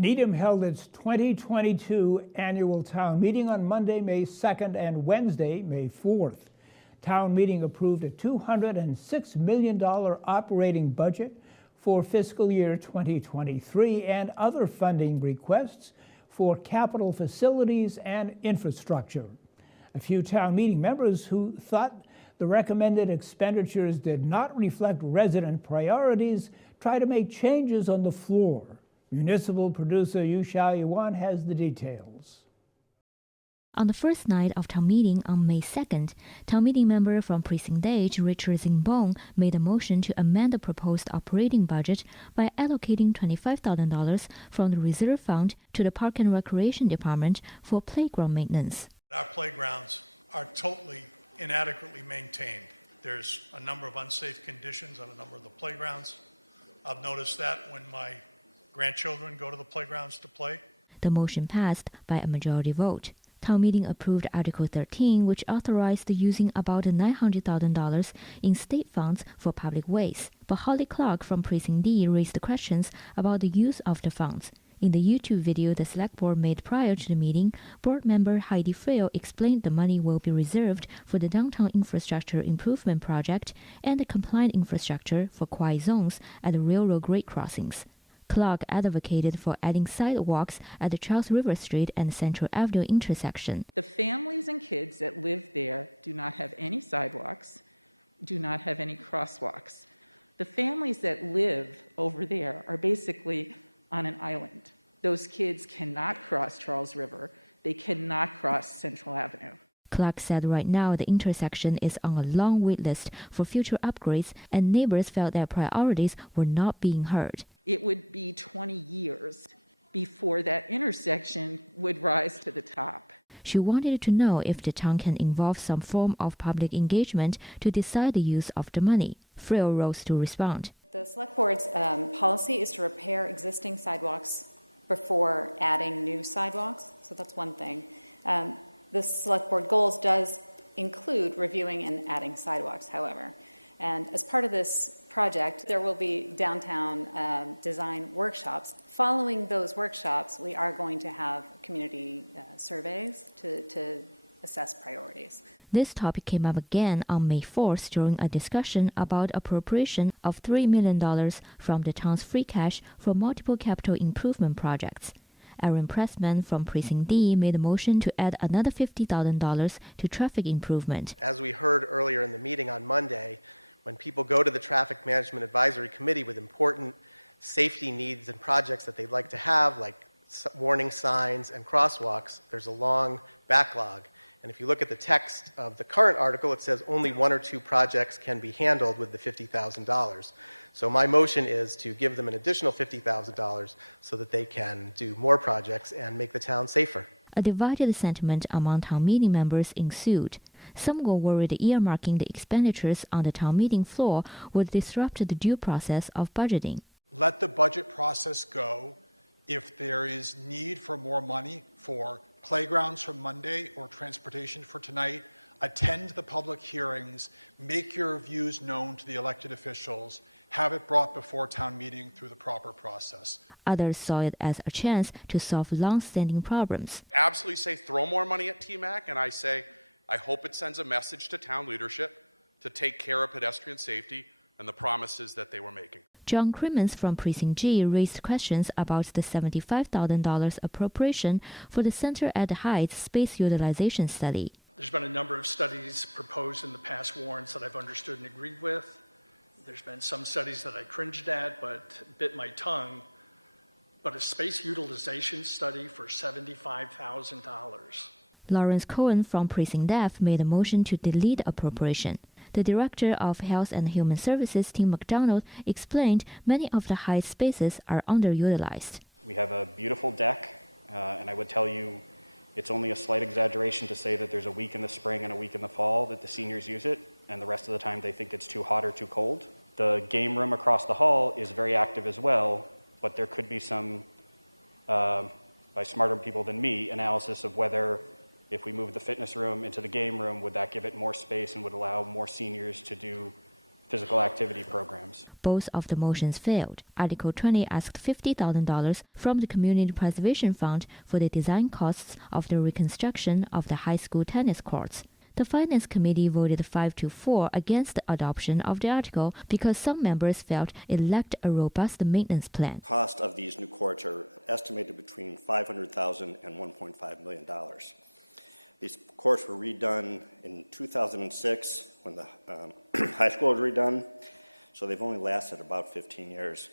Needham held its 2022 annual town meeting on Monday, May 2nd and Wednesday, May 4th. Town meeting approved a $206 million operating budget for fiscal year 2023 and other funding requests for capital facilities and infrastructure. A few town meeting members who thought the recommended expenditures did not reflect resident priorities tried to make changes on the floor. Municipal producer Yu Xiaoyuan has the details. On the first night of town meeting on May 2nd, town meeting member from Precinct H, Richard Zingbong, made a motion to amend the proposed operating budget by allocating $25,000 from the reserve fund to the Park and Recreation Department for playground maintenance. Our playgrounds are totally inadequately maintained. There's a number of unsafe conditions on a number of the playgrounds. I've noticed that when my grandchildren go to the playgrounds to play. The motion passed by a majority vote. Town meeting approved Article 13, which authorized using about $900,000 in state funds for public ways. But Holly Clark from Precinct D raised questions about the use of the funds. In the YouTube video the Select Board made prior to the meeting, board member Heidi Frail explained the money will be reserved for the downtown infrastructure improvement project and the compliant infrastructure for quiet zones at the railroad grade crossings. Clark advocated for adding sidewalks at the Charles River Street and Central Avenue intersection. The families and kids that live there do not have any sidewalks, do not have any crosswalks. The families that live over there are basically on an island. Those kids cannot cross Charles River. They cannot cross Central Avenue. Clark said right now the intersection is on a long wait list for future upgrades, and neighbors felt their priorities were not being heard. It would be 20 years before that intersection would rise to the top. She wanted to know if the town can involve some form of public engagement to decide the use of the money. Frail rose to respond. The Select Board's policy is to repair existing sidewalks before adding new sidewalks, so that's one thing. The Select Board goals does include reviewing and adding sidewalks, however. And as part of this project, there will be downtown design workshops. Following those workshops, we are going to have community surveys to assess priorities. This topic came up again on May 4th during a discussion about appropriation of $3 million from the town's free cash for multiple capital improvement projects. Aaron Pressman from Precinct D made a motion to add another $50,000 to traffic improvement. As we heard earlier in the meeting on Monday, when people go to the Traffic Management Advisory Committee with important safety needs and projects that they'd like to have, like warning signs and crosswalks, there's a long backlog. And if you look at the text of the current article, it says only one or two projects can be handled with the $50,000. So my motion is to give them an additional $50,000 so that they can do more projects and make the town safer. A divided sentiment among town meeting members ensued. Some were worried earmarking the expenditures on the town meeting floor would disrupt the due process of budgeting. Let the budget process go. If there is need for more money for playgrounds for Monday or transportation for tonight, attend the public hearings, make your views known to the elected officials, have it brought before town meeting through the proper process. Others saw it as a chance to solve long-standing problems. Absolutely say throw more money at TMAC, and I say I hope it sends a message to town leadership to take care of pedestrian safety and the promises that they were making. John Crimmins from Precinct G raised questions about the $75,000 appropriation for the Center at the Heights space utilization study. There's been a number of studies proposed in the past warrants that I've understood and agreed with. There's been some studies that I cringed at but bit my tongue. But a space utilization study for $75,000. Lawrence Cohen from Precinct F made a motion to delete the appropriation. The Director of Health and Human Services, Tim McDonald, explained many of the Heights spaces are underutilized. We have a beautiful deck, and I would tell you it's only a slight exaggeration to say that there's a week in the spring and a week in the fall that the seniors use it, and the rest of the time they think it's too hot or too cold. The game room across the hall is very active as well, but there could be some, by smarter people than me, analysis of whether if we move the fitness room into the game room, would that give it more space and would allow more seniors to do physical activity programs. Both of the motions failed. Article 20 asked $50,000 from the Community Preservation Fund for the design costs of the reconstruction of the high school tennis courts. The Finance Committee voted 5-4 against the adoption of the article because some members felt it lacked a robust maintenance plan. Cost of these new courts are estimated between $500,000 and $1.5 million. These courts were redone in 2006 when the high school was redone, so they've only lasted about 15 years.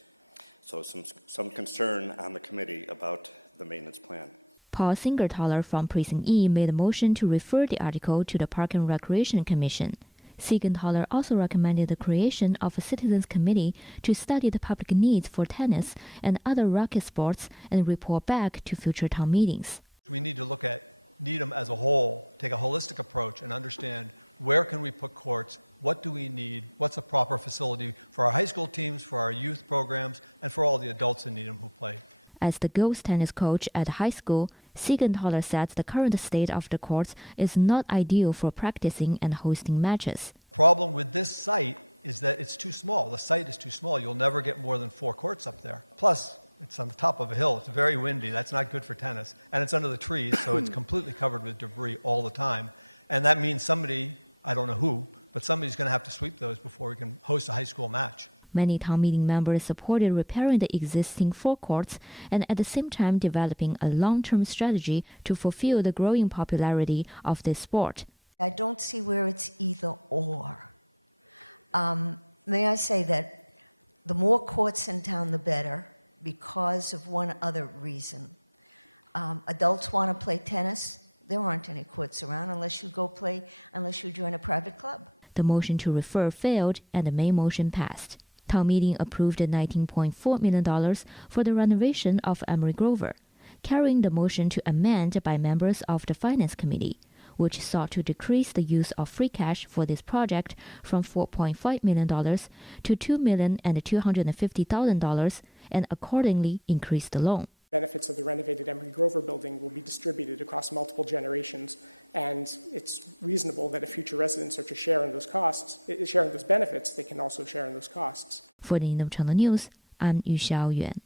So some concern on the committee about the maintenance plan. Paul Singerthaler from Precinct E made a motion to refer the article to the Park and Recreation Commission. Siegenthaler also recommended the creation of a citizens committee to study the public needs for tennis and other racket sports and report back to future town meetings. We need to look at Needham as a whole, take a holistic approach and understand where can we put courts, what do we need, what's a proper facility for our high school teams, for our youth programs, and for all the adults in Needham who play. As the girls tennis coach at high school, Siegenthaler said the current state of the courts is not ideal for practicing and hosting matches. The problem with this site is that it's too small. The site is too small. You'll never get more than 4 courts up there. Plus, it's on the top of a hill. It's very windy. That's not good for tennis. And it's under the trees, so it's completely covered with debris all the time. And that means somebody, I don't know who, but somebody's going to have to sweep those before we can host a high school match. Many town meeting members supported repairing the existing 4 courts and at the same time developing a long-term strategy to fulfill the growing popularity of this sport. I don't see where it's either or. May I say that the more courts in town, the better, because of one other reason. Adults want to play tennis. There aren't any courts around unless you join a private club. The motion to refer failed and the main motion passed. Town meeting approved $19.4 million for the renovation of Emery Grover, carrying the motion to amend by members of the Finance Committee, which sought to decrease the use of free cash for this project from $4.5 million to $2,250,000 and accordingly increased the loan. Benefits of the renovated Emery Grover building will be distributed across multiple generations, and it's reasonable that if future residents are to share in those costs, sharing those benefits, they can also share in those costs. For the Needham Channel News, I'm Yu Xiaoyuan.